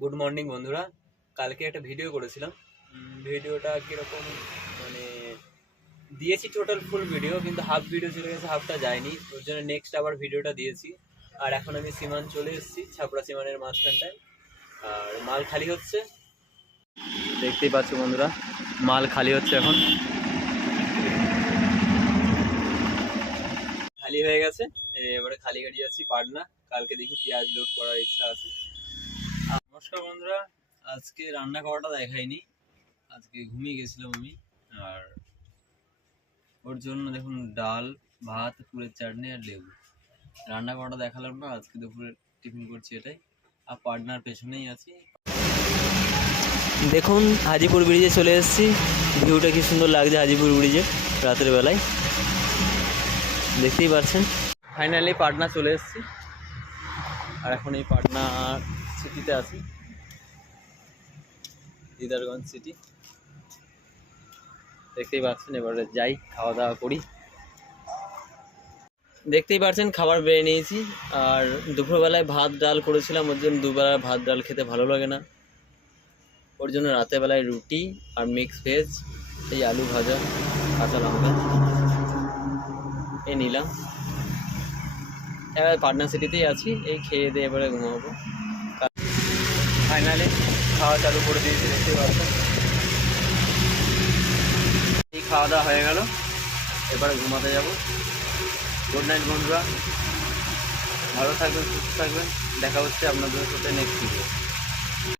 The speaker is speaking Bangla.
গুড মর্নিং বন্ধুরা। কালকে একটা ভিডিও করেছিলাম। ভিডিওটা কীরকম মানে দিয়েছি টোটাল ফুল ভিডিও, কিন্তু হাফ ভিডিও চলে গেছে, হাফটা যায়নি। ওর জন্য নেক্সট আবার ভিডিওটা দিয়েছি। আর এখন আমি সীমান চলে এসেছি, ছাপড়া সীমানের মাঝখানটায়। আর মাল খালি হচ্ছে, দেখতেই পাচ্ছ বন্ধুরা, মাল খালি হচ্ছে এখন। খালি হয়ে গেছে, এবারে খালি গাড়ি যাচ্ছি পাটনা। কালকে দেখি পেঁয়াজ লোড করার ইচ্ছা আছে। নমস্কার বন্ধুরা, আজকে রান্না করাটা দেখাইনি, আজকে ঘুমিয়ে গেছিলাম আমি। আর ওর জন্য দেখুন ডাল, ভাত, ফুলের চাটনি আর লেবু। রান্না করাটা দেখালাম না, আজকে দুপুরে টিফিন করছি এটাই। আর পাটনার পেছনেই আছি। দেখুন হাজিপুর ব্রিজে চলে এসেছি। ভিউটা কি সুন্দর লাগছে হাজিপুর ব্রিজে রাতের বেলায়, দেখতেই পাচ্ছেন। ফাইনালি পাটনা চলে এসেছি, আর এখন এই পাটনা সিটিতে আছি, দিদারগঞ্জ সিটি। দেখতেই পাচ্ছেন, এবারে যাই খাওয়া দাওয়া করি। দেখতেই পাচ্ছেন খাবার বেড়ে নিয়েছি। আর দুপুরবেলায় ভাত ডাল করেছিলাম, ওর জন্য দুবেলা ভাত ডাল খেতে ভালো লাগে না, ওর জন্য রাতেরবেলায় রুটি আর মিক্স ভেজ, এই আলু ভাজা, কাঁচা লঙ্কা এই নিলাম। এবার পাটনা সিটিতেই আছি, এই খেয়ে দিয়ে এবারে ঘুমাবো। ফাইনালি খাওয়া চালু করে দিয়েছি, দেখতেই পাচ্ছেন। এই খাওয়া দাওয়া হয়ে গেল, এবারে ঘুমাতে যাব। গুড নাইট বন্ধুরা, ভালো থাকবেন, সুস্থ থাকবেন। দেখা হচ্ছে আপনাদের সাথে নেক্সট ভিডিও।